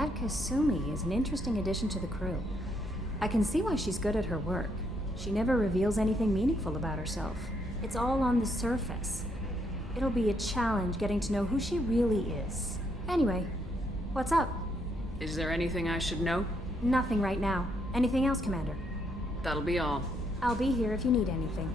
That Kasumi is an interesting addition to the crew. I can see why she's good at her work. She never reveals anything meaningful about herself. It's all on the surface. It'll be a challenge getting to know who she really is. Anyway, what's up? Is there anything I should know? Nothing right now. Anything else, Commander? That'll be all. I'll be here if you need anything.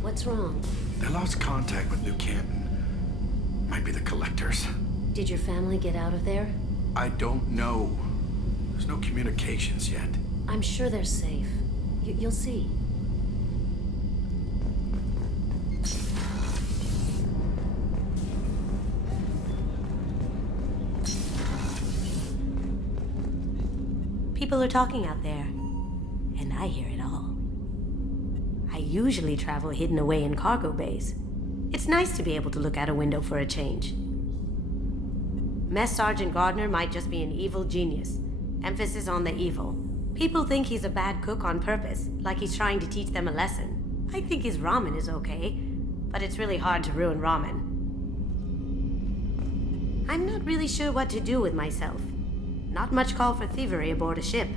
What's wrong? I lost contact with New Canton. Might be the collectors. Did your family get out of there? I don't know. There's no communications yet. I'm sure they're safe. You'll see. People are talking out there, and I hear it all. I usually travel hidden away in cargo bays. It's nice to be able to look out a window for a change. Mess Sergeant Gardner might just be an evil genius. Emphasis on the evil. People think he's a bad cook on purpose, like he's trying to teach them a lesson. I think his ramen is okay, but it's really hard to ruin ramen. I'm not really sure what to do with myself. Not much call for thievery aboard a ship.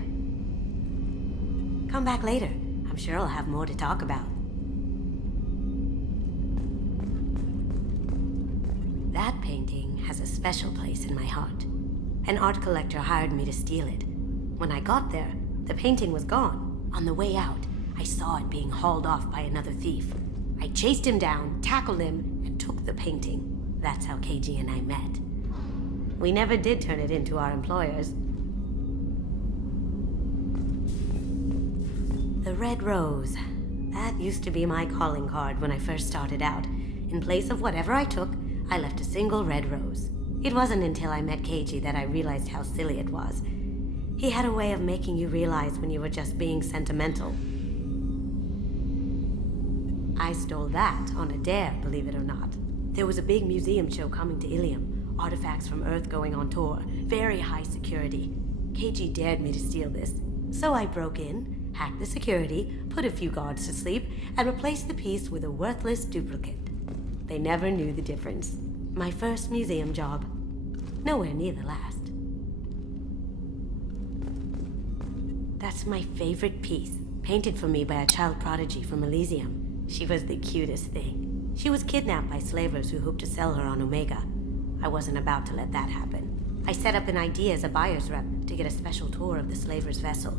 Come back later. I'm sure I'll have more to talk about. That painting has a special place in my heart. An art collector hired me to steal it. When I got there, the painting was gone. On the way out, I saw it being hauled off by another thief. I chased him down, tackled him, and took the painting. That's how KG and I met. We never did turn it into our employers. The red rose. That used to be my calling card when I first started out. In place of whatever I took, I left a single red rose. It wasn't until I met KG that I realized how silly it was. He had a way of making you realize when you were just being sentimental. I stole that on a dare, believe it or not. There was a big museum show coming to Ilium. Artifacts from Earth going on tour. Very high security. KG dared me to steal this. So I broke in, hacked the security, put a few guards to sleep, and replaced the piece with a worthless duplicate. They never knew the difference. My first museum job. Nowhere near the last. That's my favorite piece, painted for me by a child prodigy from Elysium. She was the cutest thing. She was kidnapped by slavers who hoped to sell her on Omega. I wasn't about to let that happen. I set up an idea as a buyer's rep to get a special tour of the slaver's vessel.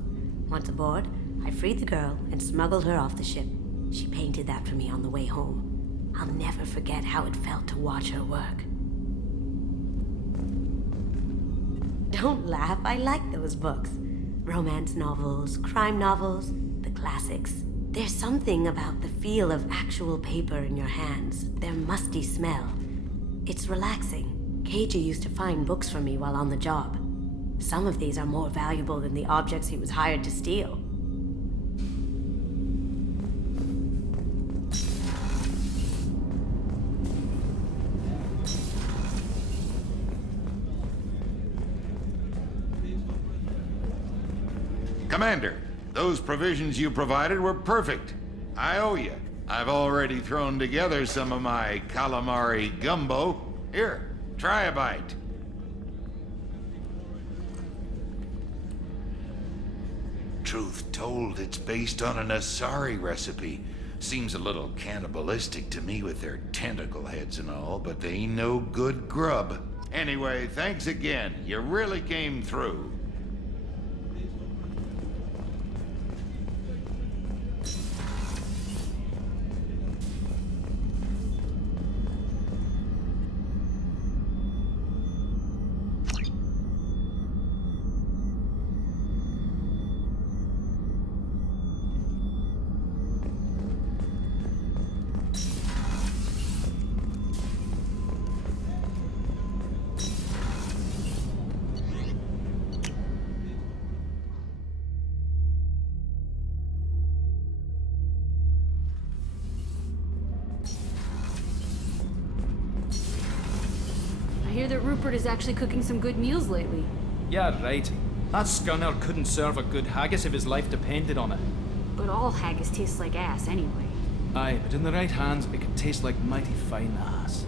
Once aboard, I freed the girl and smuggled her off the ship. She painted that for me on the way home. I'll never forget how it felt to watch her work. Don't laugh, I like those books. Romance novels, crime novels, the classics. There's something about the feel of actual paper in your hands, their musty smell. It's relaxing. KG used to find books for me while on the job. Some of these are more valuable than the objects he was hired to steal. Commander, those provisions you provided were perfect. I owe you. I've already thrown together some of my calamari gumbo. Here, try a bite. Truth told, it's based on an Asari recipe. Seems a little cannibalistic to me with their tentacle heads and all, but they ain't no good grub. Anyway, thanks again. You really came through. I hear that Rupert is actually cooking some good meals lately. Yeah, right. That scunner couldn't serve a good haggis if his life depended on it. But all haggis tastes like ass anyway. Aye, but in the right hands, it could taste like mighty fine ass.